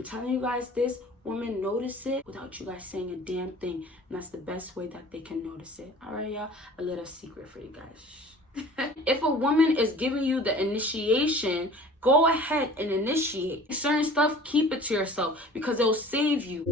I'm telling you guys this. Women notice it without you guys saying a damn thing. And that's the best way that they can notice it. All right, y'all? A little secret for you guys. If a woman is giving you the initiation, go ahead and initiate. Certain stuff, keep it to yourself because it will save you.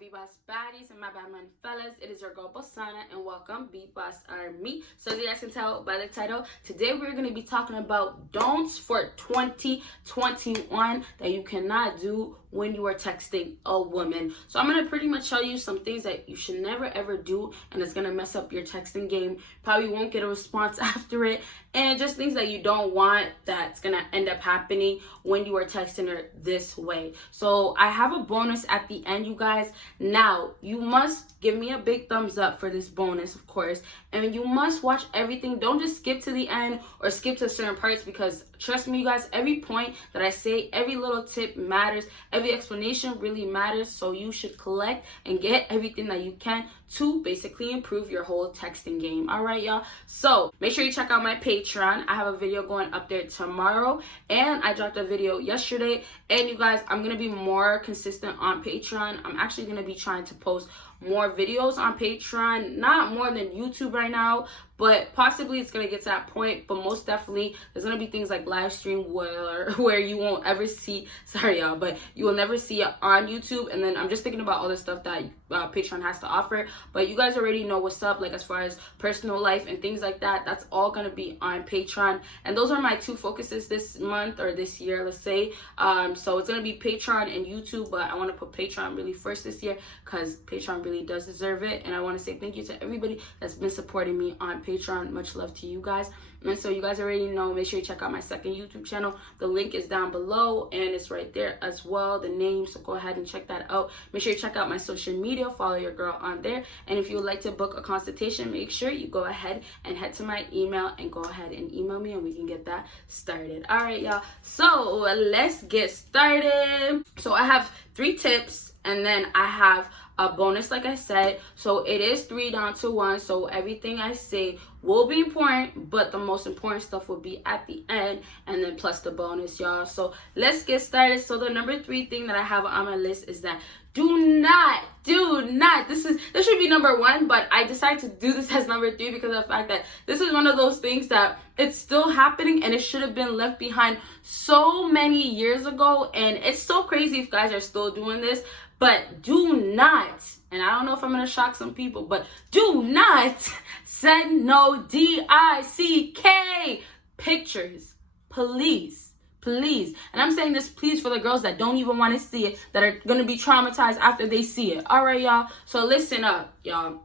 BBossBaddies and my bad man fellas, it is your girl Bosana and welcome BBossArmy. So as you guys can tell by the title, today we're going to be talking about don'ts for 2021 that you cannot do when you are texting a woman. So I'm going to pretty much tell you some things that you should never ever do, and it's going to mess up your texting game. Probably won't get a response after it, and just things that you don't want that's going to end up happening when you are texting her this way. So I have a bonus at the end, you guys. Now, you must give me a big thumbs up for this bonus, of course, and you must watch everything. Don't just skip to the end or skip to certain parts, because trust me, you guys, every point that I say, every little tip matters, every explanation really matters. So you should collect and get everything that you can to basically improve your whole texting game. All right, y'all. So make sure you check out my Patreon. I have a video going up there tomorrow, and I dropped a video yesterday. And you guys, I'm gonna be more consistent on Patreon. I'm actually gonna be trying to post more videos on Patreon, not more than YouTube right now, but possibly it's gonna get to that point. But most definitely there's gonna be things like live stream where you won't ever see, sorry y'all, but you will never see it on YouTube. And then I'm just thinking about all the stuff that Patreon has to offer, but you guys already know what's up, like as far as personal life and things like that. That's all gonna be on Patreon, and those are my two focuses this month or this year, let's say. So it's gonna be Patreon and YouTube, but I want to put Patreon really first this year because Patreon really does deserve it. And I want to say thank you to everybody that's been supporting me on Patreon. Much love to you guys. And so you guys already know, make sure you check out my second YouTube channel. The link is down below and it's right there as well, the name. So go ahead and check that out. Make sure you check out my social media, follow your girl on there. And if you would like to book a consultation, make sure you go ahead and head to my email and go ahead and email me and we can get that started. All right, y'all. So let's get started. So I have 3 tips and then I have a bonus, like I said. So it is 3 down to 1. So everything I say will be important, but the most important stuff will be at the end, and then plus the bonus, y'all. So let's get started. So the number 3 thing that I have on my list is that do not, this should be number 1, but I decided to do this as number 3 because of the fact that this is one of those things that it's still happening and it should have been left behind so many years ago. And it's so crazy if guys are still doing this. But do not, and I don't know if I'm going to shock some people, but do not send no DICK pictures. Please. And I'm saying this please for the girls that don't even want to see it, that are going to be traumatized after they see it. All right, y'all. So listen up, y'all.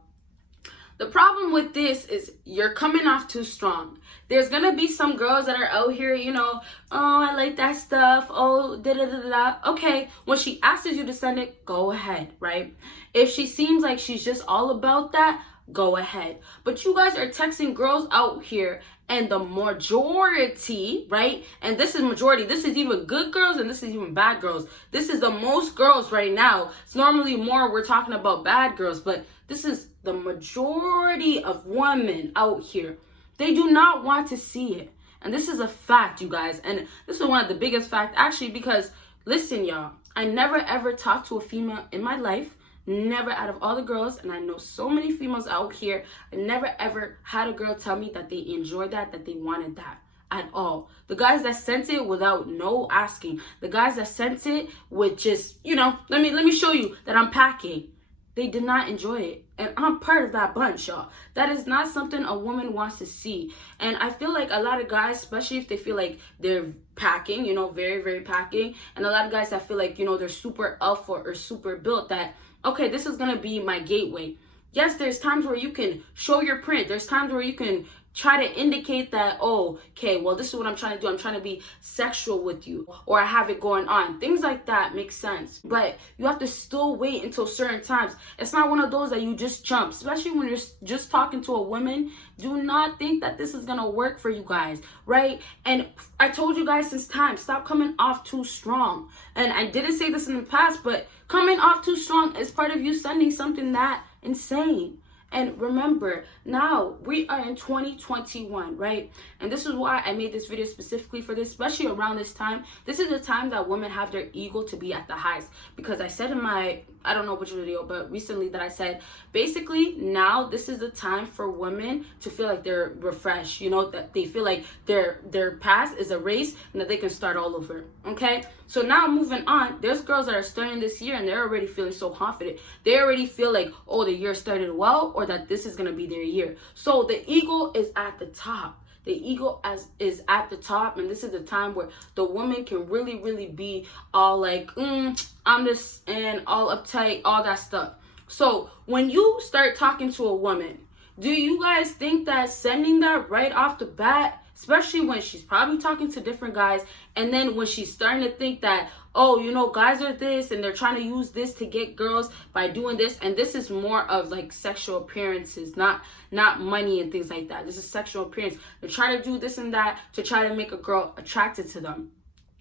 The problem with this is you're coming off too strong. There's going to be some girls that are out here, you know, oh, I like that stuff. Oh, da-da-da-da. Okay, when she asks you to send it, go ahead, right? If she seems like she's just all about that, go ahead. But you guys are texting girls out here, and the majority, right? And this is majority. This is even good girls and this is even bad girls. This is the most girls right now. It's normally more we're talking about bad girls, but this is the majority of women out here. They do not want to see it. And this is a fact, you guys. And this is one of the biggest facts, actually, because listen, y'all, I never ever talked to a female in my life. Never, out of all the girls, and I know so many females out here, I never ever had a girl tell me that they enjoyed that they wanted that at all. The guys that sent it without no asking, the guys that sent it with just, you know, let me show you that I'm packing, they did not enjoy it. And I'm part of that bunch, y'all. That is not something a woman wants to see. And I feel like a lot of guys, especially if they feel like they're packing, you know, very, very packing, and a lot of guys that feel like, you know, they're super alpha or super built, that okay, this is gonna be my gateway. Yes, there's times where you can show your print. There's times where you can try to indicate that, oh, okay, well, this is what I'm trying to do. I'm trying to be sexual with you, or I have it going on. Things like that make sense. But you have to still wait until certain times. It's not one of those that you just jump, especially when you're just talking to a woman. Do not think that this is going to work for you guys, right? And I told you guys since time, stop coming off too strong. And I didn't say this in the past, but coming off too strong is part of you sending something that insane. And remember, now we are in 2021, right? And this is why I made this video specifically for this, especially around this time. This is the time that women have their ego to be at the highest. Because I said in my, I don't know which video, but recently that I said, basically now this is the time for women to feel like they're refreshed, you know, that they feel like their past is erased and that they can start all over, okay? So now moving on, there's girls that are starting this year and they're already feeling so confident. They already feel like, oh, the year started well, or that this is going to be their year. So the ego is at the top. The ego is at the top, and this is the time where the woman can really be all like, I'm this, and all uptight, all that stuff. So when you start talking to a woman, do you guys think that sending that right off the bat, especially when she's probably talking to different guys, and then when she's starting to think that, oh, you know, guys are this and they're trying to use this to get girls by doing this, and this is more of like sexual appearances, not money and things like that. This is sexual appearance. They're trying to do this and that to try to make a girl attracted to them.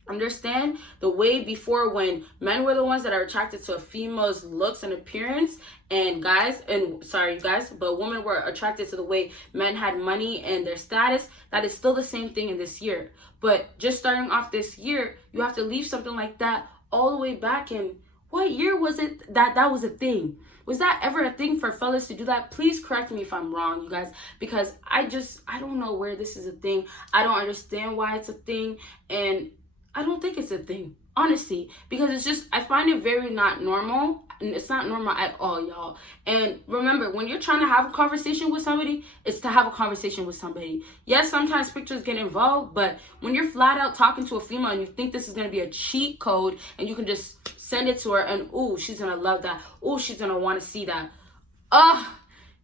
Understand? The way before, when men were the ones that are attracted to a female's looks and appearance, and but women were attracted to the way men had money and their status. That is still the same thing in this year. But just starting off this year, you have to leave something like that all the way back in, what year was it that was a thing? Was that ever a thing for fellas to do that? Please correct me if I'm wrong, you guys, because I don't know where this is a thing. I don't understand why it's a thing, and I don't think it's a thing, honestly, because it's just, I find it very not normal, and it's not normal at all, y'all. And remember, when you're trying to have a conversation with somebody, it's to have a conversation with somebody. Yes, sometimes pictures get involved, but when you're flat out talking to a female and you think this is going to be a cheat code and you can just send it to her and, ooh, she's going to love that. Ooh, she's going to want to see that.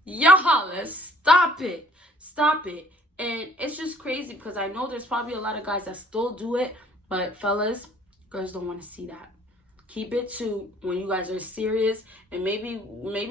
Y'all, stop it. Stop it. And it's just crazy because I know there's probably a lot of guys that still do it. But fellas, girls don't want to see that. Keep it to when you guys are serious, and maybe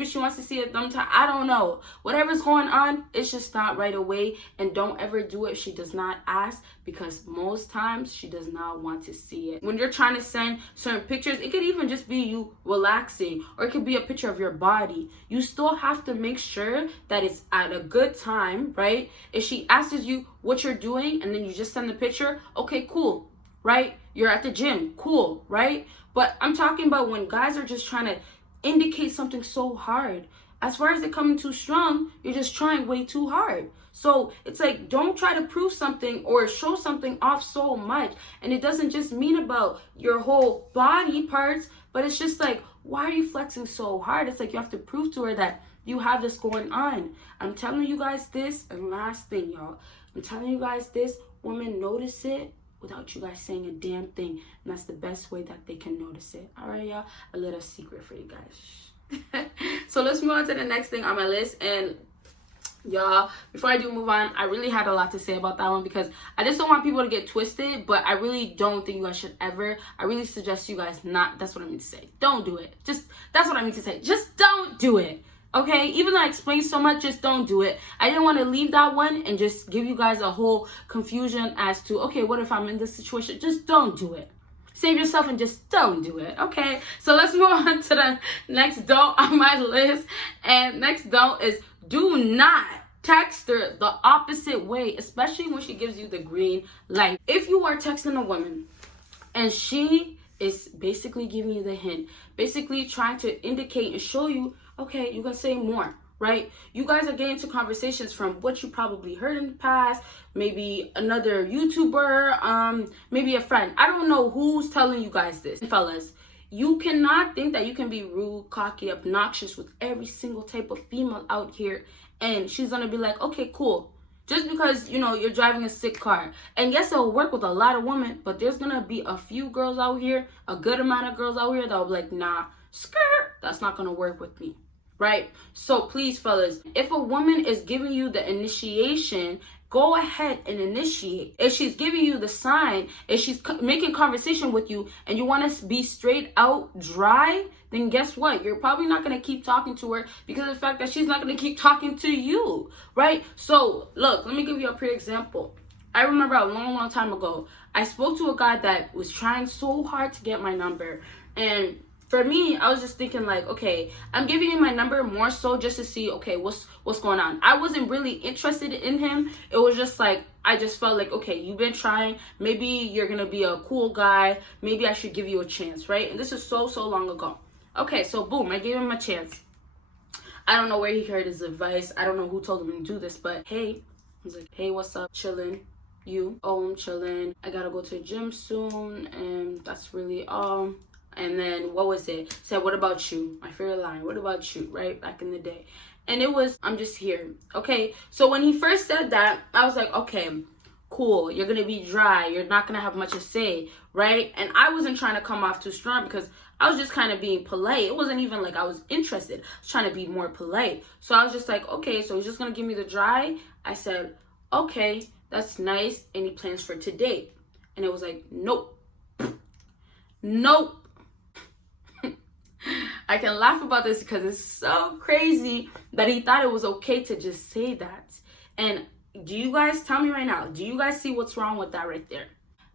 she wants to see it sometime. I don't know. Whatever's going on, it's just not right away. And don't ever do it if she does not ask, because most times she does not want to see it. When you're trying to send certain pictures, it could even just be you relaxing, or it could be a picture of your body. You still have to make sure that it's at a good time, right? If she asks you what you're doing and then you just send the picture, okay, cool. Right? You're at the gym. Cool, right? But I'm talking about when guys are just trying to indicate something so hard. As far as it coming too strong, you're just trying way too hard. So it's like, don't try to prove something or show something off so much. And it doesn't just mean about your whole body parts, but it's just like, why are you flexing so hard? It's like you have to prove to her that you have this going on. I'm telling you guys this, and last thing, y'all. I'm telling you guys this, women notice it without you guys saying a damn thing, and that's the best way that they can notice it. All right, y'all, a little secret for you guys. So let's move on to the next thing on my list. And y'all, before I do move on, I really had a lot to say about that one, because I just don't want people to get twisted, but I really don't think you guys should ever. I really suggest you guys not. That's what I mean to say. Don't do it. That's what I mean to say. Just don't do it. Okay, even though I explained so much, just don't do it. I didn't want to leave that one and just give you guys a whole confusion as to, okay, what if I'm in this situation? Just don't do it. Save yourself and just don't do it. Okay, so let's move on to the next don't on my list. And next don't is, do not text her the opposite way, especially when she gives you the green light. If you are texting a woman and she is basically giving you the hint, basically trying to indicate and show you, okay, you can say more, right? You guys are getting to conversations from what you probably heard in the past, maybe another YouTuber, maybe a friend. I don't know who's telling you guys this. Fellas, you cannot think that you can be rude, cocky, obnoxious with every single type of female out here, and she's gonna be like, okay, cool. Just because, you know, you're driving a sick car. And yes, it'll work with a lot of women, but there's gonna be a few girls out here, a good amount of girls out here that will be like, nah, skirt, that's not gonna work with me, right? So please, fellas, if a woman is giving you the initiation, go ahead and initiate. If she's giving you the sign, if she's making conversation with you and you want to be straight out dry, then guess what? You're probably not going to keep talking to her because of the fact that she's not going to keep talking to you, right? So look, let me give you a pre-example. I remember a long time ago, I spoke to a guy that was trying so hard to get my number. And for me, I was just thinking like, okay, I'm giving you my number more so just to see, okay, what's going on. I wasn't really interested in him. It was just like, I just felt like, okay, you've been trying. Maybe you're going to be a cool guy. Maybe I should give you a chance, right? And this is so long ago. Okay, so boom, I gave him a chance. I don't know where he heard his advice. I don't know who told him to do this, but hey, I was like, hey, what's up? Chilling. You? Oh, I'm chilling. I gotta go to the gym soon, and that's really all. And then what was it? Said, what about you? My favorite line. What about you? Right back in the day. And it was, I'm just here. Okay. So when he first said that, I was like, okay, cool. You're gonna be dry. You're not gonna have much to say, right? And I wasn't trying to come off too strong because I was just kind of being polite. It wasn't even like I was interested. I was trying to be more polite. So I was just like, okay, so he's just gonna give me the dry. I said, okay, that's nice. Any plans for today? And it was like, nope. Nope. I can laugh about this because it's so crazy that he thought it was okay to just say that. And do you guys, tell me right now, do you guys see what's wrong with that right there?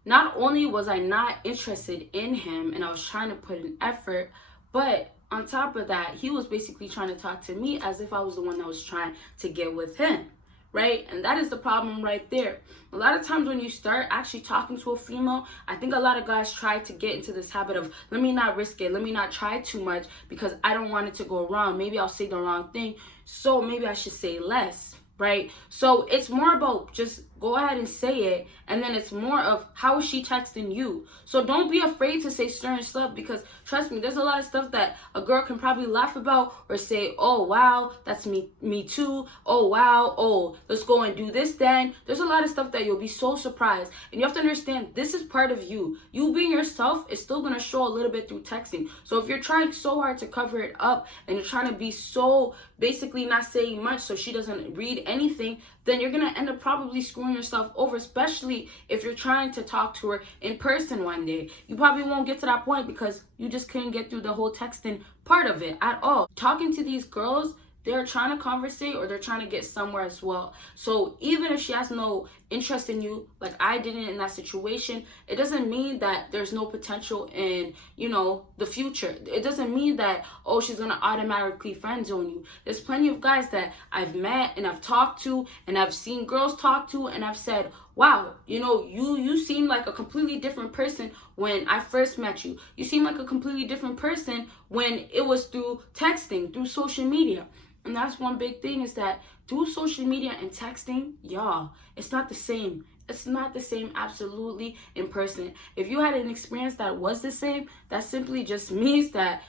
Not only was I not interested in him and I was trying to put an effort, but on top of that, he was basically trying to talk to me as if I was the one that was trying to get with him. Right? And that is the problem right there. A lot of times when you start actually talking to a female, I think a lot of guys try to get into this habit of, let me not risk it. Let me not try too much because I don't want it to go wrong. Maybe I'll say the wrong thing. So maybe I should say less. Right? So it's more about just go ahead and say it. And then it's more of how is she texting you? So don't be afraid to say certain stuff because trust me, there's a lot of stuff that a girl can probably laugh about or say, oh, wow, that's me too. Oh, wow. Oh, let's go and do this then. There's a lot of stuff that you'll be so surprised. And you have to understand this is part of you. You being yourself is still going to show a little bit through texting. So if you're trying so hard to cover it up and you're trying to be so basically not saying much so she doesn't read anything, then you're going to end up probably screwing yourself over, especially if you're trying to talk to her in person one day. You probably won't get to that point because you just couldn't get through the whole texting part of it at all. Talking to these girls, they're trying to conversate or they're trying to get somewhere as well. So even if she has no interest in you, like I didn't in that situation, it doesn't mean that there's no potential in, you know, the future. It doesn't mean that, oh, she's going to automatically friend zone you. There's plenty of guys that I've met and I've talked to and I've seen girls talk to and I've said, wow, you know, you seem like a completely different person when I first met you. You seem like a completely different person when it was through texting, through social media. And that's one big thing is that through social media and texting, y'all, it's not the same. It's not the same absolutely in person. If you had an experience that was the same, that simply just means that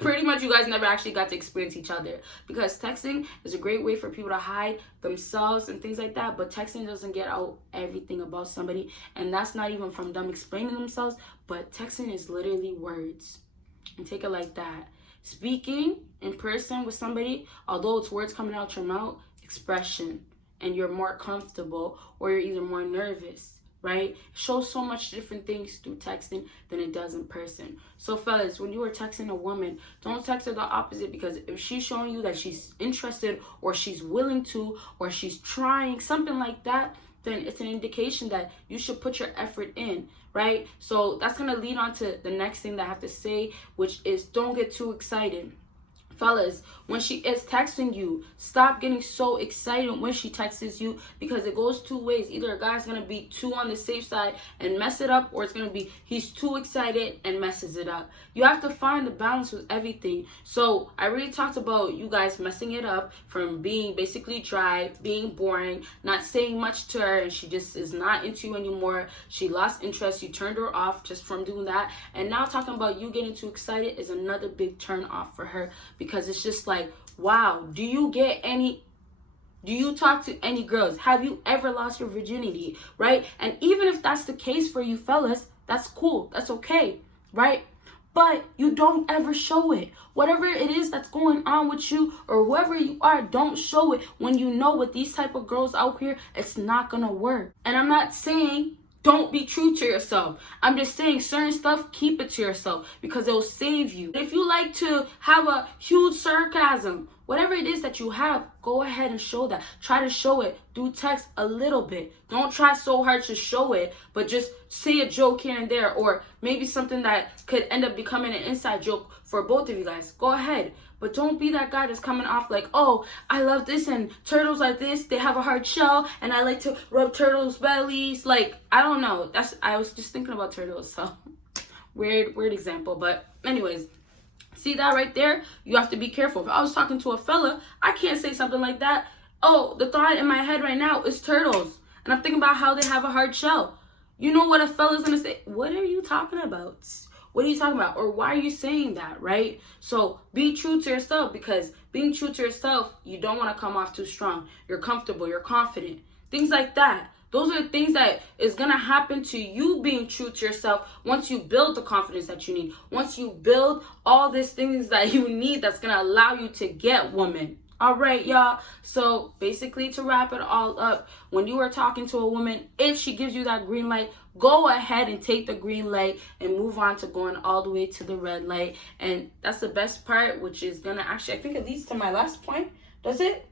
pretty much you guys never actually got to experience each other. Because texting is a great way for people to hide themselves and things like that. But texting doesn't get out everything about somebody. And that's not even from them explaining themselves. But texting is literally words. And take it like that. Speaking in person with somebody, although it's words coming out your mouth, expression, and you're more comfortable or you're either more nervous, right? It shows so much different things through texting than it does in person. So fellas, when you are texting a woman, don't text her the opposite, because if she's showing you that she's interested or she's willing to or she's trying something like that, then it's an indication that you should put your effort in, right? So that's going to lead on to the next thing that I have to say, which is don't get too excited. Fellas, when she is texting you, stop getting so excited when she texts you, because it goes two ways. Either a guy's going to be too on the safe side and mess it up, or it's going to be he's too excited and messes it up. You have to find the balance with everything. So I already talked about you guys messing it up from being basically dry, being boring, not saying much to her, and she just is not into you anymore. She lost interest. You turned her off just from doing that. And now talking about you getting too excited is another big turn off for her, because it's just like, wow, do you talk to any girls? Have you ever lost your virginity, right? And even if that's the case for you fellas, that's cool, that's okay, right? but you don't ever show it. Whatever it is that's going on with you or whoever you are, don't show it when you know with these type of girls out here, it's not gonna work. And I'm not saying don't be true to yourself. I'm just saying certain stuff, keep it to yourself because it'll save you. If you like to have a huge sarcasm, whatever it is that you have, go ahead and show that. Try to show it. Do text a little bit. Don't try so hard to show it, but just say a joke here and there, or maybe something that could end up becoming an inside joke for both of you guys. Go ahead. But don't be that guy that's coming off like, oh, I love this and turtles like this, they have a hard shell and I like to rub turtles' bellies. Like, I don't know. I was just thinking about turtles, so weird example. But anyways, see that right there? You have to be careful. If I was talking to a fella, I can't say something like that. Oh, the thought in my head right now is turtles. And I'm thinking about how they have a hard shell. You know what a fella's gonna say? What are you talking about? What are you talking about? Or why are you saying that, right? So be true to yourself, because being true to yourself, you don't want to come off too strong. You're comfortable, you're confident. Things like that. Those are the things that is going to happen to you being true to yourself once you build the confidence that you need. Once you build all these things that you need that's going to allow you to get women. All right, y'all. So basically, to wrap it all up, when you are talking to a woman, if she gives you that green light, go ahead and take the green light and move on to going all the way to the red light. And that's the best part, which is going to actually, I think it leads to my last point. Does it?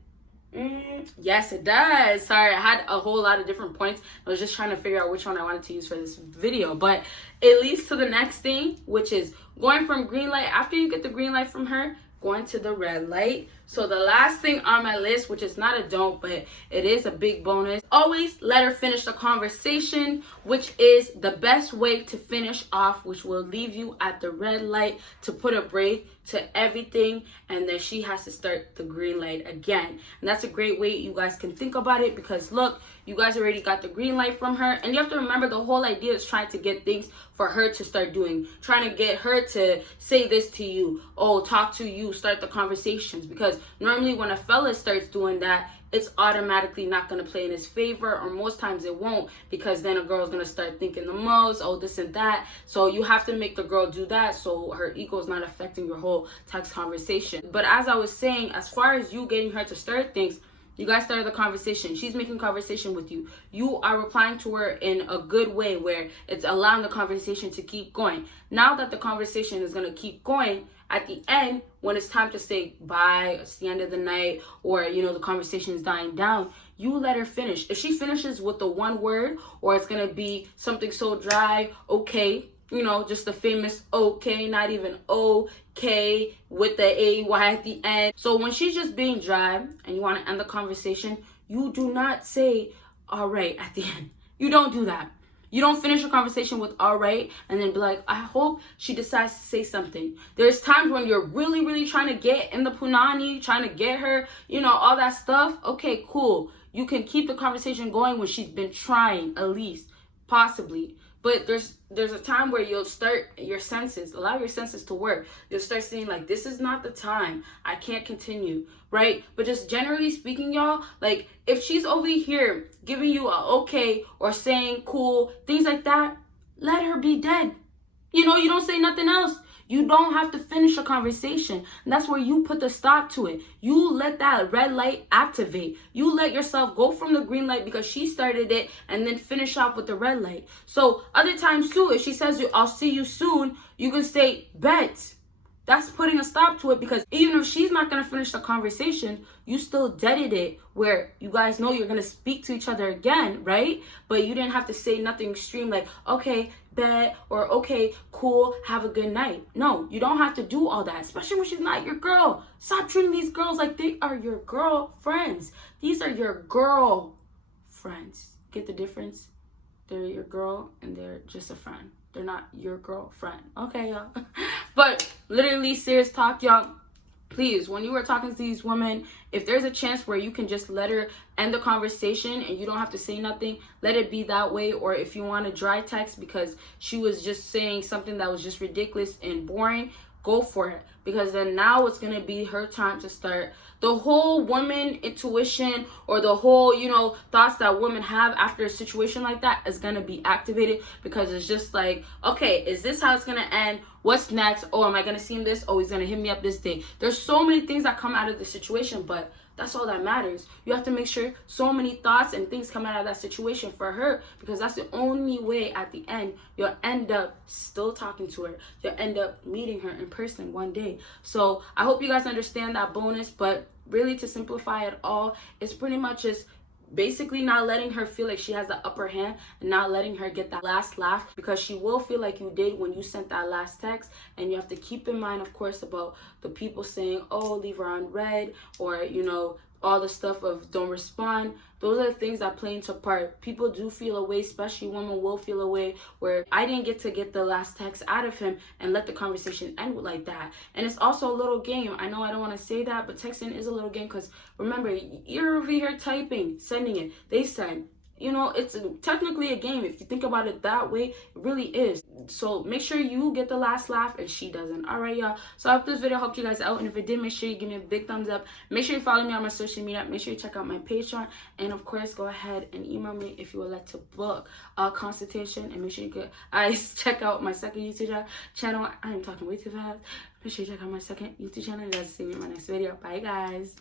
Yes, it does. Sorry, I had a whole lot of different points. I was just trying to figure out which one I wanted to use for this video. But it leads to the next thing, which is going from green light. After you get the green light from her, going to the red light. So the last thing on my list, which is not a don't, but it is a big bonus, always let her finish the conversation, which is the best way to finish off, which will leave you at the red light to put a break to everything, and then she has to start the green light again. And that's a great way you guys can think about it, because look, you guys already got the green light from her, and you have to remember the whole idea is trying to get things for her to start doing, trying to get her to say this to you, oh, talk to you, start the conversations, because normally when a fella starts doing that, it's automatically not going to play in his favor, or most times it won't, because then a girl's going to start thinking the most, oh, this and that. So you have to make the girl do that so her ego is not affecting your whole text conversation. But as I was saying, as far as you getting her to start things, you guys started the conversation. She's making conversation with you. You are replying to her in a good way where it's allowing the conversation to keep going. Now that the conversation is going to keep going, at the end, when it's time to say bye, it's the end of the night, or, you know, the conversation is dying down, you let her finish. If she finishes with the one word, or it's going to be something so dry, okay, you know, just the famous okay, not even okay with the AY at the end. So when she's just being dry and you want to end the conversation, you do not say all right at the end. You don't do that. You don't finish a conversation with all right and then be like, I hope she decides to say something. There's times when you're really trying to get in the punani, trying to get her, you know, all that stuff. Okay, cool. You can keep the conversation going when she's been trying, at least, possibly. But there's a time where you'll start your senses, allow your senses to work. You'll start saying like, this is not the time. I can't continue, right? But just generally speaking, y'all, like if she's over here giving you a okay or saying cool, things like that, let her be dead. You know, you don't say nothing else. You don't have to finish a conversation. And that's where you put the stop to it. You let that red light activate. You let yourself go from the green light because she started it and then finish off with the red light. So other times too, if she says, I'll see you soon, you can say, bet. That's putting a stop to it, because even if she's not going to finish the conversation, you still deaded it where you guys know you're going to speak to each other again, right? But you didn't have to say nothing extreme like, okay, bet, or okay, cool, have a good night. No, you don't have to do all that, especially when she's not your girl. Stop treating these girls like they are your girlfriends. These are your girl friends. Get the difference? They're your girl and they're just a friend. They're not your girlfriend. Okay, y'all. But literally, serious talk, y'all. Please, when you are talking to these women, if there's a chance where you can just let her end the conversation and you don't have to say nothing, let it be that way. Or if you want to dry text because she was just saying something that was just ridiculous and boring, go for it, because then now it's gonna be her time to start. The whole woman intuition, or the whole, you know, thoughts that women have after a situation like that is gonna be activated, because it's just like, okay, is this how it's gonna end? What's next? Oh, am I gonna see him this? Oh, he's gonna hit me up this day. There's so many things that come out of the situation, but that's all that matters. You have to make sure so many thoughts and things come out of that situation for her, because that's the only way at the end you'll end up still talking to her. You'll end up meeting her in person one day. So I hope you guys understand that bonus, but really, to simplify it all, it's pretty much just basically not letting her feel like she has the upper hand, and not letting her get that last laugh, because she will feel like you did when you sent that last text. And you have to keep in mind, of course, about the people saying, oh, leave her on red, or, you know, all the stuff of don't respond. Those are the things that play into part. People do feel a way, especially women will feel a way, where I didn't get to get the last text out of him and let the conversation end like that. And it's also a little game. I know I don't want to say that, but texting is a little game, because remember, you're over here typing, sending it, they send. You know, it's technically a game. If you think about it that way, it really is. So make sure you get the last laugh and she doesn't. All right, y'all. So I hope this video helped you guys out. And if it did, make sure you give me a big thumbs up. Make sure you follow me on my social media. Make sure you check out my Patreon. And of course, go ahead and email me if you would like to book a consultation. And make sure you guys check out my second YouTube channel. I am talking way too fast. Make sure you check out my second YouTube channel. You guys see me in my next video. Bye, guys.